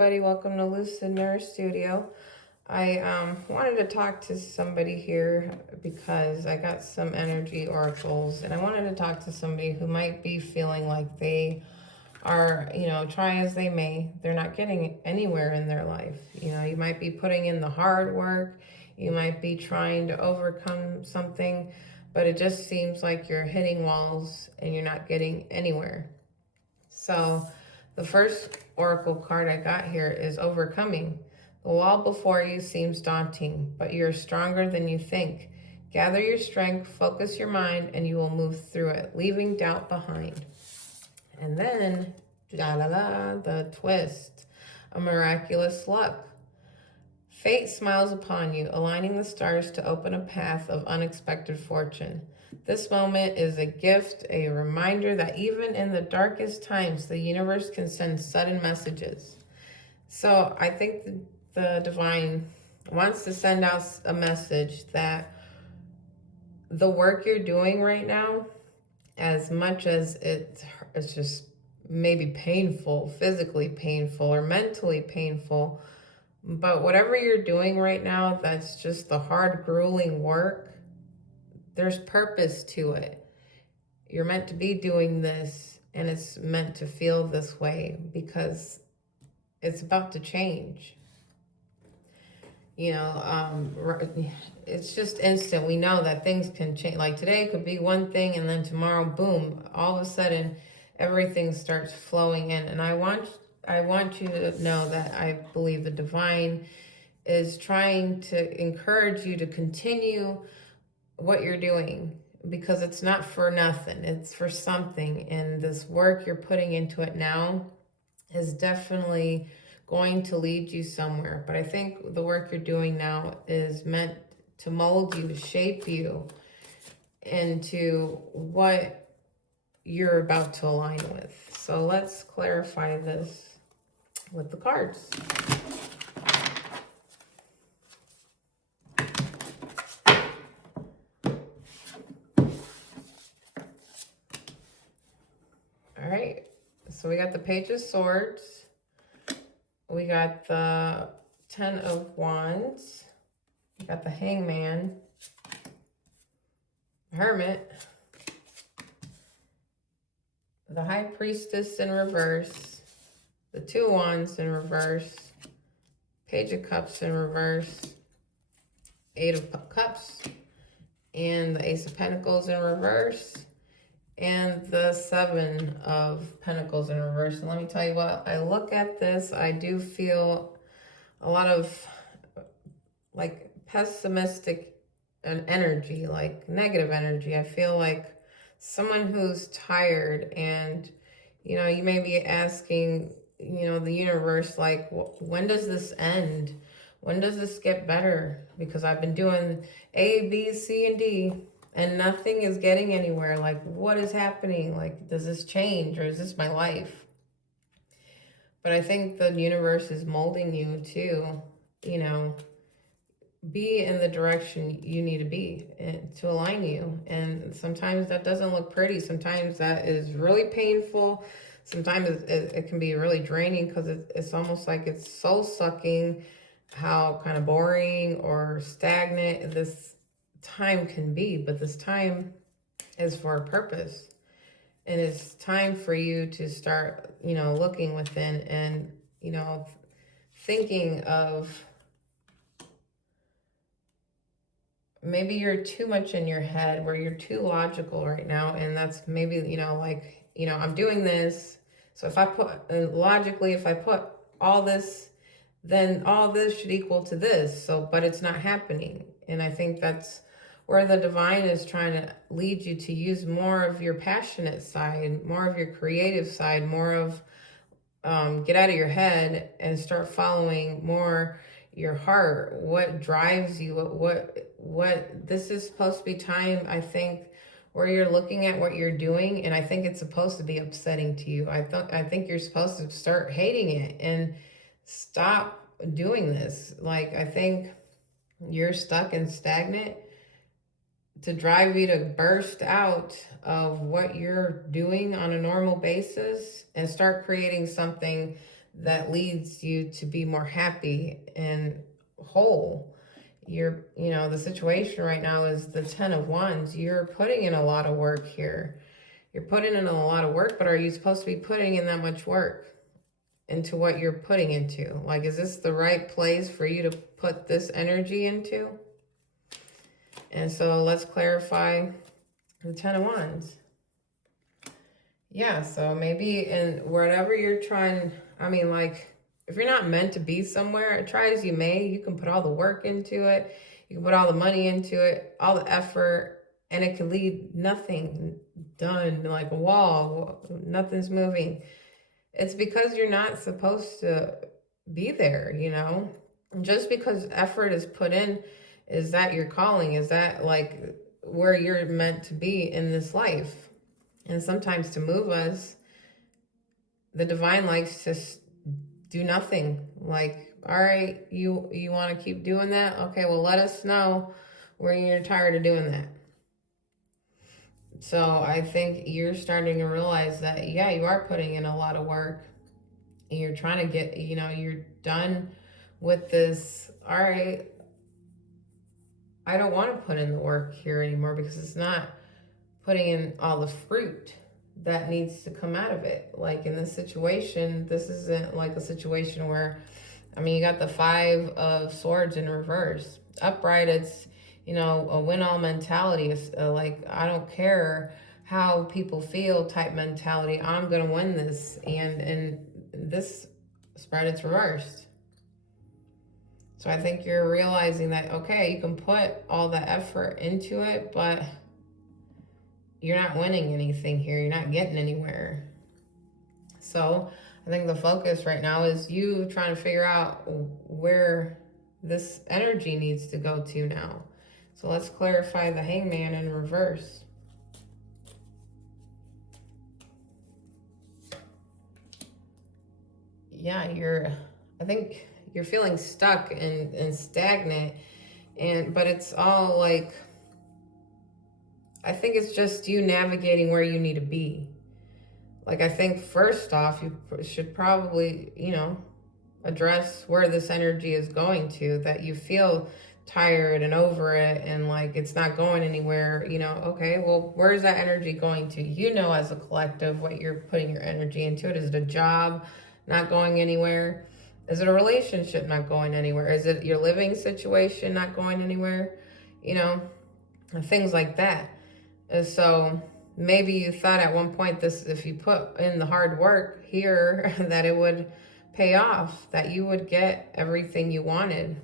everybody. Welcome to Lucid Nurse Studio. I wanted to talk to somebody here because I got some energy oracles, and I wanted to talk to somebody who might be feeling like they are, try as they may, they're not getting anywhere in their life. You might be putting in the hard work, you might be trying to overcome something, but it just seems like you're hitting walls and you're not getting anywhere. So the first oracle card I got here is overcoming. The wall before you seems daunting, but you're stronger than you think. Gather your strength, focus your mind, and you will move through it, leaving doubt behind. And then, the twist, a miraculous luck. Fate smiles upon you, aligning the stars to open a path of unexpected fortune. This moment is a gift, a reminder that even in the darkest times, the universe can send sudden messages. So I think the divine wants to send out a message that the work you're doing right now, as much as it's just maybe painful, physically painful or mentally painful, but whatever you're doing right now, that's just the hard, grueling work. There's purpose to it. You're meant to be doing this, and it's meant to feel this way because it's about to change. It's just instant. We know that things can change. Like today could be one thing, and then tomorrow, boom, all of a sudden, everything starts flowing in. And I want you to know that I believe the divine is trying to encourage you to continue what you're doing, because it's not for nothing, it's for something. And this work you're putting into it now is definitely going to lead you somewhere. But I think the work you're doing now is meant to mold you, to shape you into what you're about to align with. So let's clarify this with the cards. All right, so we got the Page of Swords, we got the Ten of Wands, we got the Hangman, Hermit, the High Priestess in reverse, the Two Wands in reverse, Page of Cups in reverse, Eight of Cups, and the Ace of Pentacles in reverse, and the Seven of Pentacles in reverse. And let me tell you what, I look at this, I do feel a lot of like pessimistic energy, like negative energy. I feel like someone who's tired, and you may be asking, the universe, like, when does this end? When does this get better? Because I've been doing A, B, C, and D, and nothing is getting anywhere. Like, what is happening? Like, does this change, or is this my life? But I think the universe is molding you to, be in the direction you need to be, and to align you. And sometimes that doesn't look pretty. Sometimes that is really painful. Sometimes it can be really draining, because it's almost like it's soul sucking how kind of boring or stagnant this time can be. But this time is for a purpose, and it's time for you to start looking within, and thinking of, maybe you're too much in your head, where you're too logical right now, and that's maybe I'm doing this, so if I put logically, if I put all this, then all this should equal to this. So, but it's not happening. And I think that's where the divine is trying to lead you to use more of your passionate side, more of your creative side, more of get out of your head and start following more your heart, what drives you, what this is supposed to be time, I think, where you're looking at what you're doing, and I think it's supposed to be upsetting to you. I think you're supposed to start hating it and stop doing this. Like, I think you're stuck and stagnant, to drive you to burst out of what you're doing on a normal basis and start creating something that leads you to be more happy and whole. The situation right now is the 10 of Wands. You're putting in a lot of work here. You're putting in a lot of work, but are you supposed to be putting in that much work into what you're putting into? Like, is this the right place for you to put this energy into? And so let's clarify the 10 of Wands. Yeah, so maybe in whatever you're trying, if you're not meant to be somewhere, try as you may, you can put all the work into it, you can put all the money into it, all the effort, and it can lead nothing done, like a wall, nothing's moving. It's because you're not supposed to be there, Just because effort is put in, is that your calling? Is that like where you're meant to be in this life? And sometimes to move us, the divine likes to do nothing. Like, all right, you want to keep doing that? Okay, well, let us know when you're tired of doing that. So I think you're starting to realize that, yeah, you are putting in a lot of work. And you're trying to get, you're done with this. All right, I don't want to put in the work here anymore because it's not putting in all the fruit that needs to come out of it. Like in this situation, this isn't like a situation where, you got the 5 of Swords in reverse. Upright, it's, a win-all mentality. It's like, I don't care how people feel type mentality. I'm going to win this. And in this spread, it's reversed. So I think you're realizing that, okay, you can put all the effort into it, but you're not winning anything here. You're not getting anywhere. So I think the focus right now is you trying to figure out where this energy needs to go to now. So let's clarify the Hangman in reverse. Yeah, I think you're feeling stuck and stagnant, but it's all like, I think it's just you navigating where you need to be. Like, I think first off, you should probably, address where this energy is going to, that you feel tired and over it and like it's not going anywhere. Okay, well, where's that energy going to? As a collective, what you're putting your energy into. Is it a job not going anywhere? Is it a relationship not going anywhere? Is it your living situation not going anywhere? Things like that. And so maybe you thought at one point this, if you put in the hard work here, that it would pay off, that you would get everything you wanted.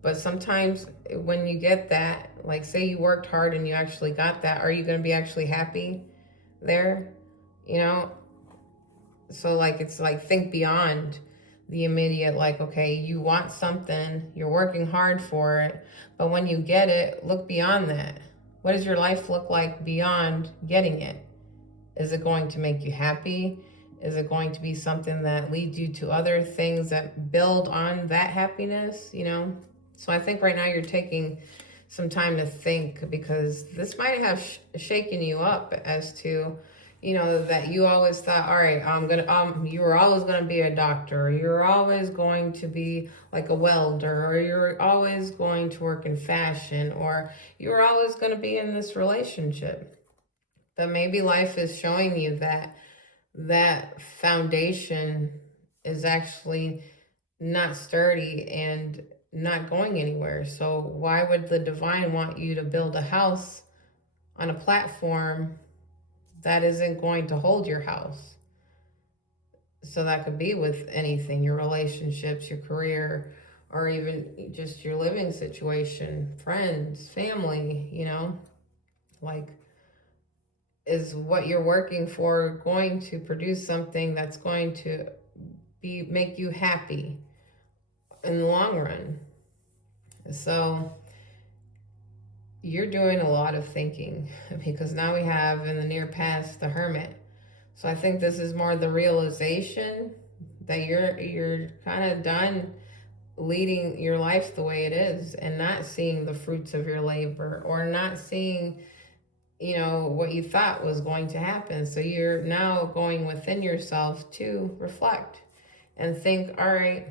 But sometimes when you get that, like say you worked hard and you actually got that, are you going to be actually happy there? So like, it's like, think beyond the immediate, like, okay, you want something, you're working hard for it, but when you get it, look beyond that. What does your life look like beyond getting it? Is it going to make you happy? Is it going to be something that leads you to other things that build on that happiness? So I think right now you're taking some time to think, because this might have shaken you up as to, that you always thought, all right, you were always going to be a doctor, you're always going to be like a welder, or you're always going to work in fashion, or you're always going to be in this relationship. But maybe life is showing you that that foundation is actually not sturdy and not going anywhere. So why would the divine want you to build a house on a platform that isn't going to hold your house? So that could be with anything, your relationships, your career, or even just your living situation, friends, family, like, is what you're working for going to produce something that's going to make you happy in the long run? So you're doing a lot of thinking, because now we have in the near past the Hermit. So I think this is more the realization that you're kind of done leading your life the way it is and not seeing the fruits of your labor, or not seeing you know, what you thought was going to happen. So you're now going within yourself to reflect and think, all right,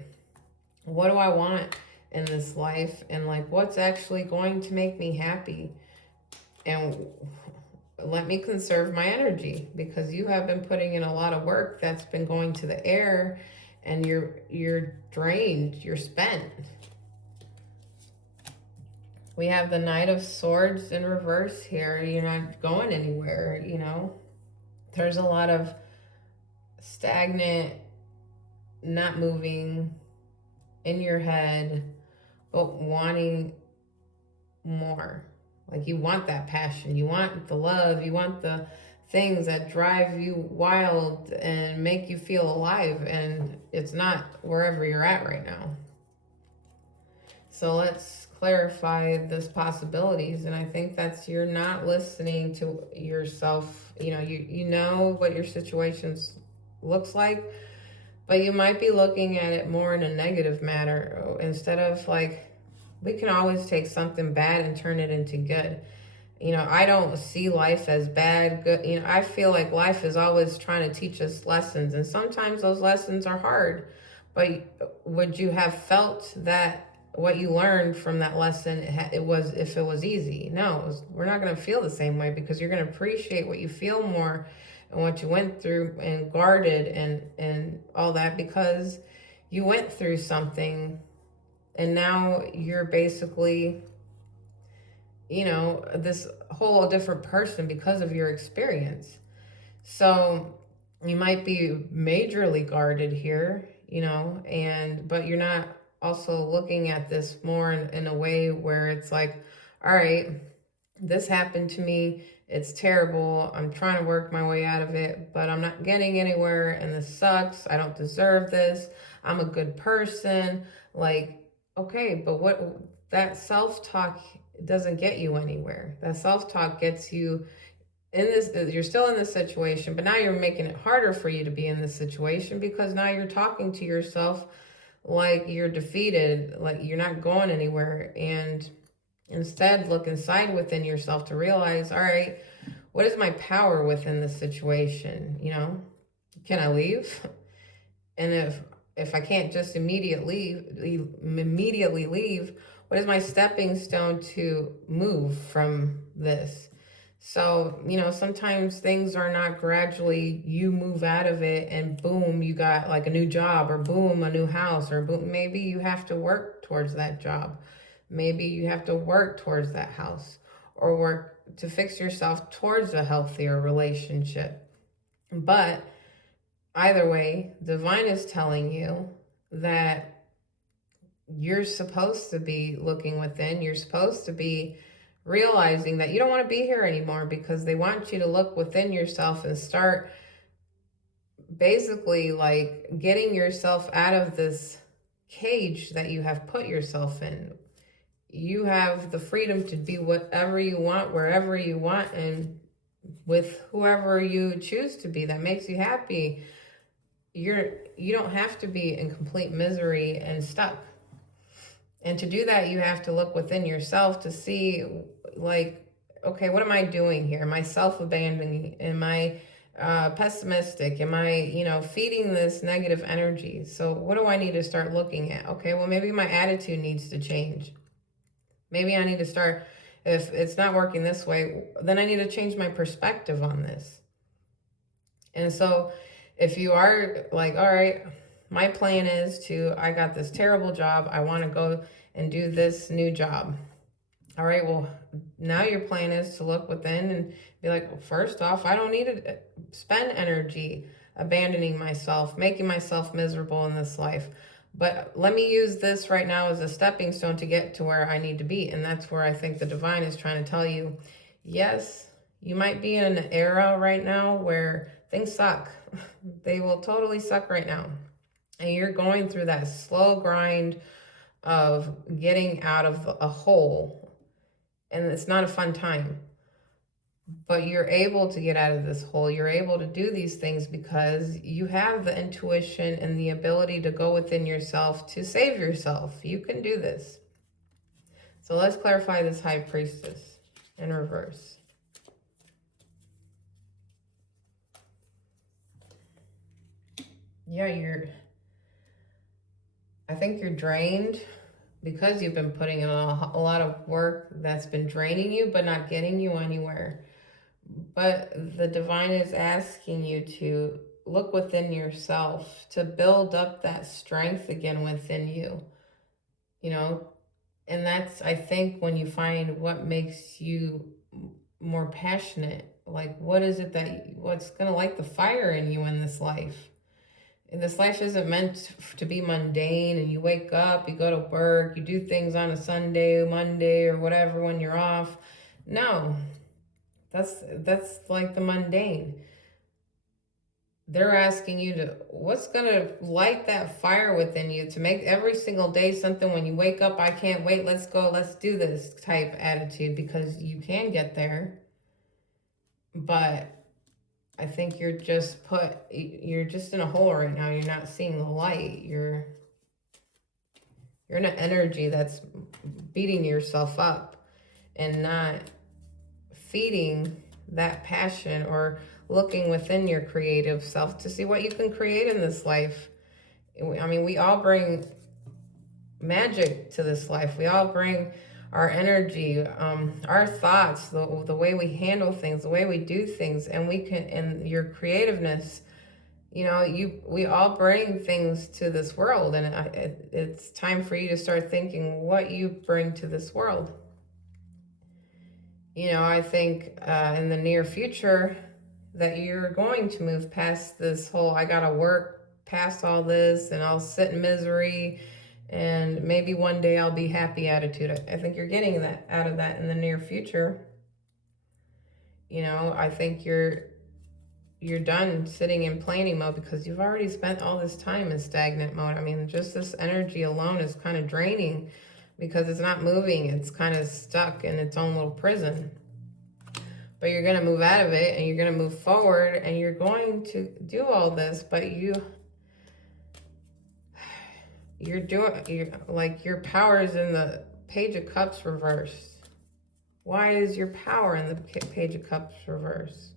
what do I want in this life? And like, what's actually going to make me happy? And let me conserve my energy, because you have been putting in a lot of work that's been going to the air, and you're drained, you're spent. We have the Knight of Swords in reverse here. You're not going anywhere, you know. There's a lot of stagnant, not moving in your head, but wanting more. Like, you want that passion, you want the love, you want the things that drive you wild and make you feel alive, and it's not wherever you're at right now. So let's clarify this possibilities, and I think that's, you're not listening to yourself. You know, you know what your situations looks like, but you might be looking at it more in a negative manner, instead of like, we can always take something bad and turn it into good. You know, I don't see life as bad, good. You know, I feel like life is always trying to teach us lessons, and sometimes those lessons are hard. But would you have felt that what you learned from that lesson, it was, if it was easy? No, we're not going to feel the same way, because you're going to appreciate what you feel more and what you went through and guarded and all that, because you went through something, and now you're basically, you know, this whole different person because of your experience. So you might be majorly guarded here, you know, but you're not also looking at this more in a way where it's like, all right, this happened to me, it's terrible, I'm trying to work my way out of it, but I'm not getting anywhere, and this sucks, I don't deserve this, I'm a good person. Like, okay, but what, that self-talk doesn't get you anywhere. That self-talk gets you in this, you're still in this situation, but now you're making it harder for you to be in this situation, because now you're talking to yourself like you're defeated, like you're not going anywhere. And instead, look inside within yourself to realize, all right, what is my power within this situation? You know, can I leave? And if I can't just immediately leave, what is my stepping stone to move from this? So, you know, sometimes things are not gradually, you move out of it and boom, you got like a new job, or boom, a new house, or boom, maybe you have to work towards that job. Maybe you have to work towards that house, or work to fix yourself towards a healthier relationship. But either way, divine is telling you that you're supposed to be looking within. You're supposed to be realizing that you don't want to be here anymore, because they want you to look within yourself and start basically like getting yourself out of this cage that you have put yourself in. You have the freedom to be whatever you want, wherever you want, and with whoever you choose to be that makes you happy. You don't have to be in complete misery and stuck. And to do that, you have to look within yourself to see, like, okay, what am I doing here? Am I self-abandoning? Am I pessimistic? Am I, you know, feeding this negative energy? So what do I need to start looking at? Okay, well, maybe my attitude needs to change. Maybe I need to start, if it's not working this way, then I need to change my perspective on this. And so if you are like, all right, my plan is I got this terrible job, I want to go and do this new job. All right, well, now your plan is to look within and be like, well, first off, I don't need to spend energy abandoning myself, making myself miserable in this life. But let me use this right now as a stepping stone to get to where I need to be. And that's where I think the divine is trying to tell you, yes, you might be in an era right now where things suck. They will totally suck right now. And you're going through that slow grind of getting out of a hole. And it's not a fun time. But you're able to get out of this hole. You're able to do these things because you have the intuition and the ability to go within yourself to save yourself. You can do this. So let's clarify this High Priestess in reverse. yeah, I think you're drained because you've been putting in a lot of work that's been draining you, but not getting you anywhere. But the divine is asking you to look within yourself, to build up that strength again within you, you know? And that's, I think, when you find what makes you more passionate. Like, what is it what's going to light the fire in you in this life? And this life isn't meant to be mundane, and you wake up, you go to work, you do things on a Sunday, Monday, or whatever when you're off. No, that's like the mundane. They're asking you to, what's going to light that fire within you to make every single day something when you wake up, I can't wait, let's go, let's do this type attitude, because you can get there. But I think you're just in a hole right now. You're not seeing the light. You're in an energy that's beating yourself up and not feeding that passion or looking within your creative self to see what you can create in this life. I mean, we all bring magic to this life. We all bring our energy, our thoughts, the way we handle things, the way we do things, and your creativeness. We all bring things to this world, and it's time for you to start thinking what you bring to this world. I think in the near future that you're going to move past this whole, I gotta work past all this and I'll sit in misery and maybe one day I'll be happy attitude. I think you're getting that out of that in the near future. I think you're done sitting in planning mode because you've already spent all this time in stagnant mode. I mean, just this energy alone is kind of draining because it's not moving. It's kind of stuck in its own little prison. But you're going to move out of it and you're going to move forward and you're going to do all this, but your power is in the Page of Cups reversed. Why is your power in the Page of Cups reversed?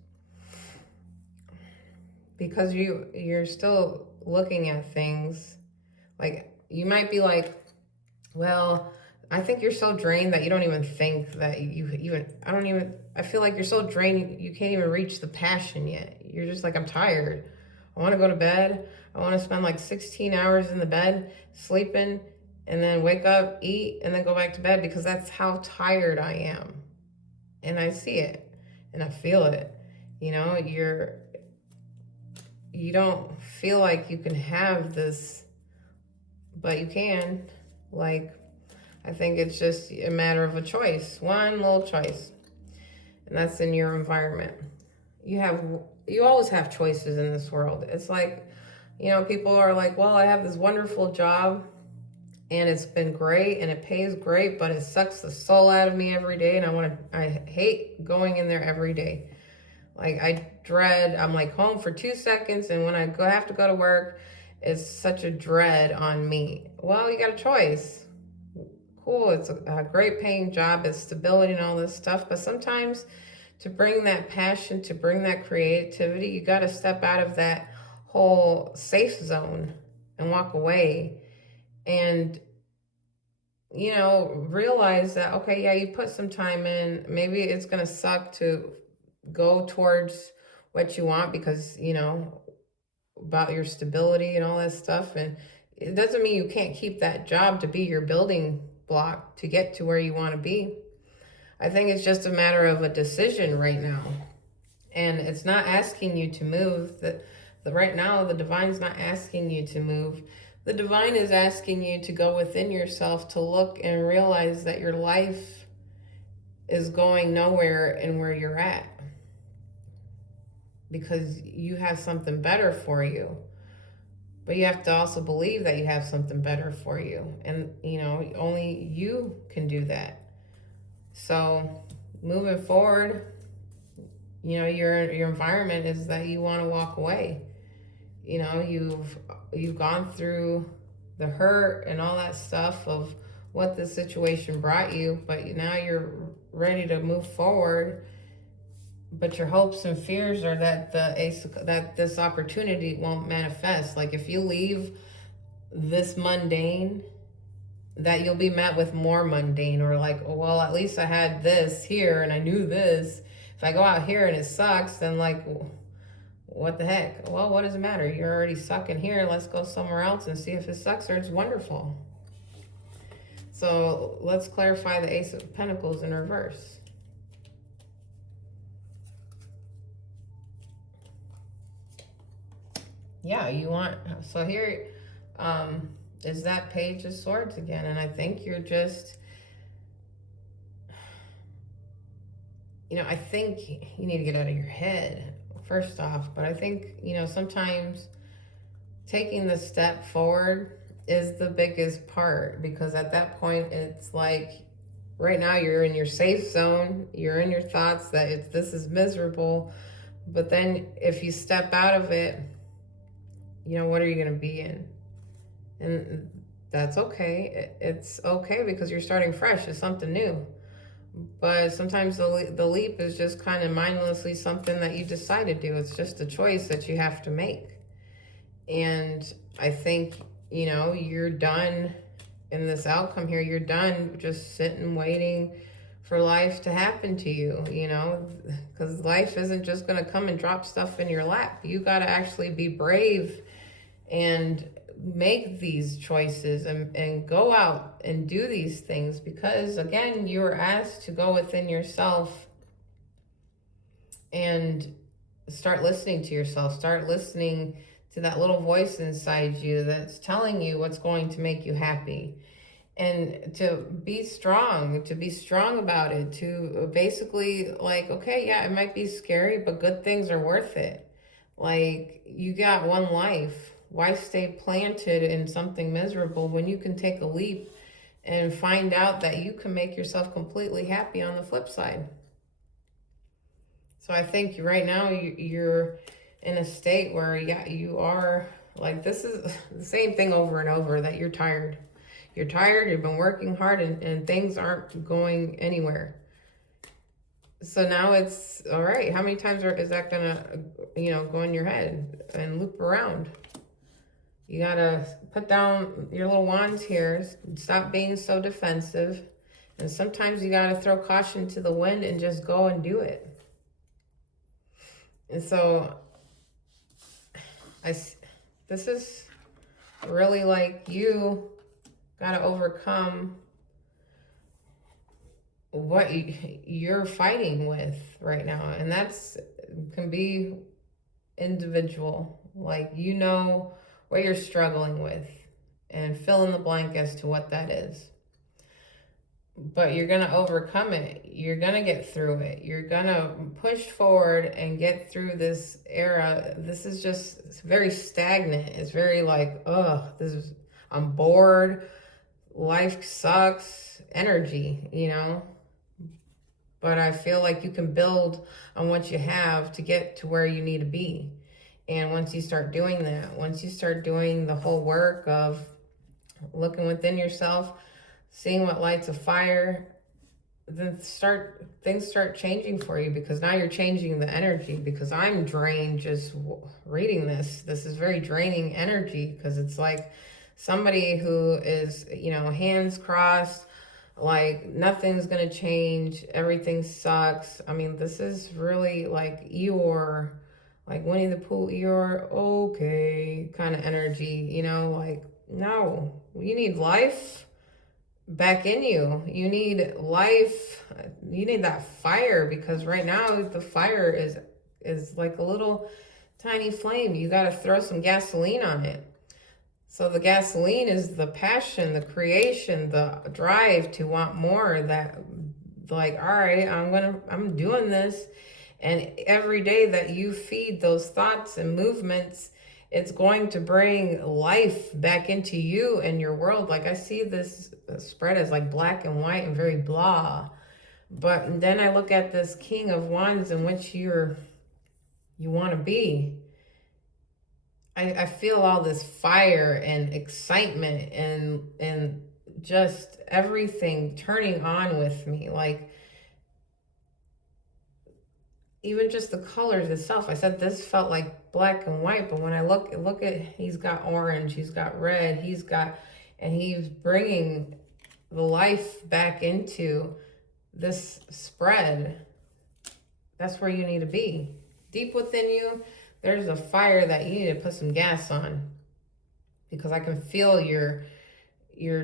Because you're still looking at things. Like, you might be like, well, I think you're so drained that you don't even think that I feel like you're so drained you can't even reach the passion yet. You're just like, I'm tired. I want to go to bed. I want to spend like 16 hours in the bed sleeping and then wake up, eat, and then go back to bed because that's how tired I am. And I see it and I feel it. You don't feel like you can have this, but you can. Like, I think it's just a matter of a choice, one little choice, and that's in your environment. You always have choices in this world. It's like, people are like, well, I have this wonderful job and it's been great and it pays great, but it sucks the soul out of me every day, and I hate going in there every day. Like, I'm like home for 2 seconds, and when I have to go to work, it's such a dread on me. Well, you got a choice. Cool, it's a great paying job, it's stability and all this stuff, but sometimes to bring that passion, to bring that creativity, you got to step out of that whole safe zone and walk away and realize that, okay, yeah, you put some time in, maybe it's going to suck to go towards what you want because about your stability and all that stuff, and it doesn't mean you can't keep that job to be your building block to get to where you want to be. I think it's just a matter of a decision right now, and it's not asking you to move. Right now, the divine's not asking you to move. The divine is asking you to go within yourself, to look and realize that your life is going nowhere in where you're at, because you have something better for you. But you have to also believe that you have something better for you. And, only you can do that. So moving forward, your environment is that you want to walk away. You've gone through the hurt and all that stuff of what the situation brought you, but now you're ready to move forward but your hopes and fears are that that this opportunity won't manifest. Like if you leave this mundane, that you'll be met with more mundane, or like, oh, well, at least I had this here and I knew this. If I go out here and it sucks, then like, what the heck? Well, what does it matter? You're already sucking here. Let's go somewhere else and see if it sucks or it's wonderful. So let's clarify the Ace of Pentacles in reverse. Yeah, you want, so here is that Page of Swords again. And I think you're just, I think you need to get out of your head, first off. But I think, sometimes taking the step forward is the biggest part, because at that point, it's like, right now you're in your safe zone. You're in your thoughts that this is miserable. But then if you step out of it, what are you going to be in? And that's okay. It's okay because you're starting fresh. It's something new. But sometimes the leap is just kind of mindlessly something that you decide to do. It's just a choice that you have to make. And I think, you're done in this outcome here. You're done just sitting, waiting for life to happen to you, because life isn't just going to come and drop stuff in your lap. You got to actually be brave and make these choices and go out and do these things, because again, you were asked to go within yourself and start listening to yourself. Start listening to that little voice inside you that's telling you what's going to make you happy, and to be strong about it, to basically like, okay, yeah, it might be scary, but good things are worth it. Like, you got one life. Why stay planted in something miserable when you can take a leap and find out that you can make yourself completely happy on the flip side? So I think right now you're in a state where, yeah, you are like, this is the same thing over and over, that you're tired. You're tired, you've been working hard, and things aren't going anywhere. So now it's, all right, how many times is that gonna, go in your head and loop around? You gotta put down your little wands here. Stop being so defensive. And sometimes you gotta throw caution to the wind and just go and do it. And so this is really like, you gotta overcome what you're fighting with right now. And that's can be individual. Like, what you're struggling with, and fill in the blank as to what that is. But you're going to overcome it. You're going to get through it. You're going to push forward and get through this era. This is just very stagnant. It's very like, I'm bored. Life sucks. Energy, But I feel like you can build on what you have to get to where you need to be. And once you start doing that, once you start doing the whole work of looking within yourself, seeing what lights a fire, then things start changing for you, because now you're changing the energy. Because I'm drained just reading this. This is very draining energy, because it's like somebody who is, hands crossed, like nothing's gonna change, everything sucks. I mean, this is really like Eeyore, like Winnie the Pooh, Eeyore, okay, kind of energy, like, no, you need life back in you. You need life. You need that fire, because right now the fire is like a little tiny flame. You got to throw some gasoline on it. So the gasoline is the passion, the creation, the drive to want more, that like, all right, I'm doing this. And every day that you feed those thoughts and movements, it's going to bring life back into you and your world. Like, I see this spread as like black and white and very blah. But then I look at this King of Wands, in which you want to be. I feel all this fire and excitement and just everything turning on with me. Like, even just the colors itself. I said this felt like black and white, but when I look at, he's got orange, he's got red, and he's bringing the life back into this spread. That's where you need to be. Deep within you, there's a fire that you need to put some gas on, because I can feel your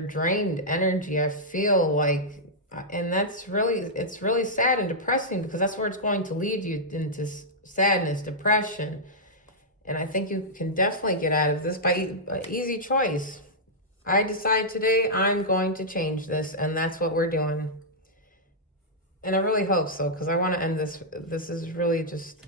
drained energy. I feel like, and it's really sad and depressing, because that's where it's going to lead you, into sadness, depression. And I think you can definitely get out of this by easy choice. I decide today I'm going to change this, and that's what we're doing. And I really hope so, because I want to end this. This is really just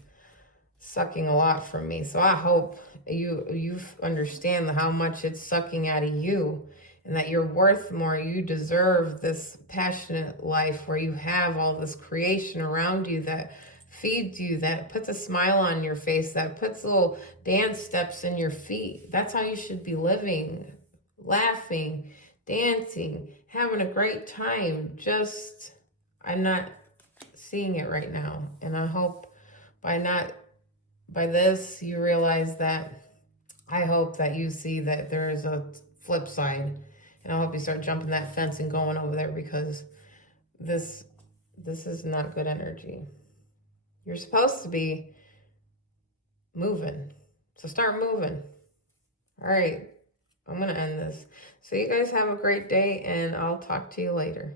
sucking a lot from me. So I hope you understand how much it's sucking out of you, and that you're worth more. You deserve this passionate life where you have all this creation around you that feeds you, that puts a smile on your face, that puts little dance steps in your feet. That's how you should be living, laughing, dancing, having a great time. Just, I'm not seeing it right now. And I hope by this you realize that, I hope that you see that there is a flip side. And I hope you start jumping that fence and going over there, because this is not good energy. You're supposed to be moving. So start moving. All right. I'm going to end this. So you guys have a great day, and I'll talk to you later.